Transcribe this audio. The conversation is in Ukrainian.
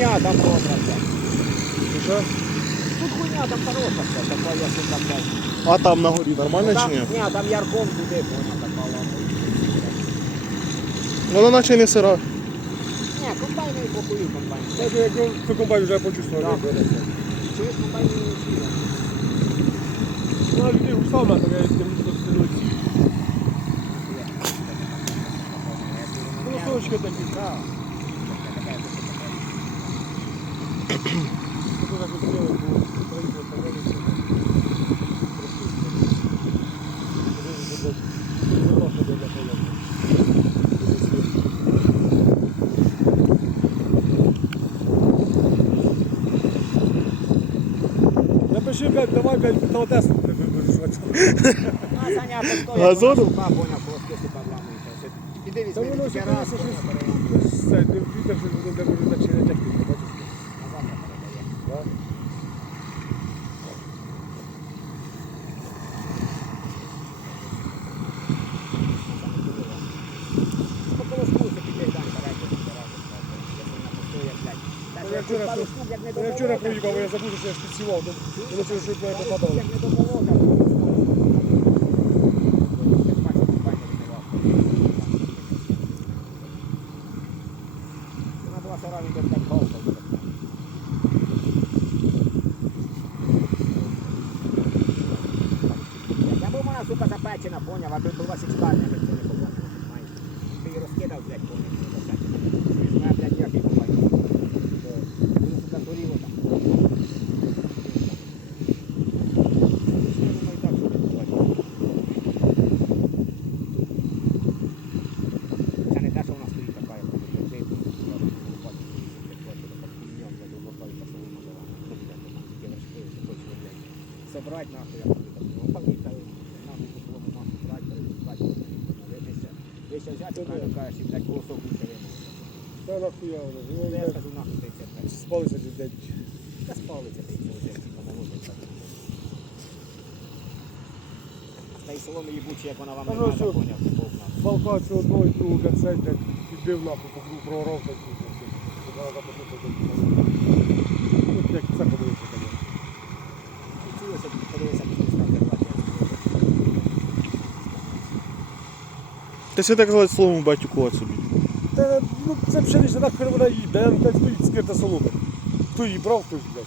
хуйня там добра. І що? Тут хуйня там хороша, блядь, така я сюди, блядь. А там на горі нормально Там, чи ні? ні, там ярком туди, понял, така. Ну, Вона наче не сира. Ні, комбайн і похуй комбайн. Так, як ти комбайн вже почувствував. Так. як береться. Чуєш, комбайн не сіла. Ну, а людей густав на таке, як не тут сидить. Голосовочки такі. Так. Напиши, блядь, давай, блядь, на Одесу прибережу. Ну, а Саня, то хто, Газону? як вона сука, поняв, колоски си подламується. Ще Піди Та тільки раз, колеса поняв, щось- переламує. ти вітер, Я вчора не Я вчора домолока, я забув, що я ж підсівав, то воно через що попадало. як не не був сука, запечена, поняв, а тут була січкарня, це не знаєш. Ти її розкидав, блядь, поняв, не запечена. Чуєш, моя, блядь, як її побачив. Воно, сука, горіло там. Я думаю, так, що не побачив. Це не те, що вона стоїть така, як тут лежить, ну, я бачу, як бачу, така хуйня, блядь, глибока, і та солома була. Ну, блядь, там такі вершки, що хочеш, блядь, собрать нахуй, я тобі так, ну, поїхали, нахуй по солому масу брать, перепускати, витися. Вище взяти, правильно кажеш, і, блядь, голосок більше вимовити. Та нахуя воно, я скажу, нахуй 35. спалися блядь. Та спалиться ти це вже, типа, молодець. Та й соломи їбучі, як вона вам не треба, поняв. Балка цю одного і другого концерт, блядь, підбив нахуй, по кругу проров такий, блядь. Зараз запустити, як це подивився, Ти ще так казати словом батюкувати собі. Та, ну, це пшенична нахер вона їде, я там стоїть скирта соломи. Хто її брав, хтось, блядь.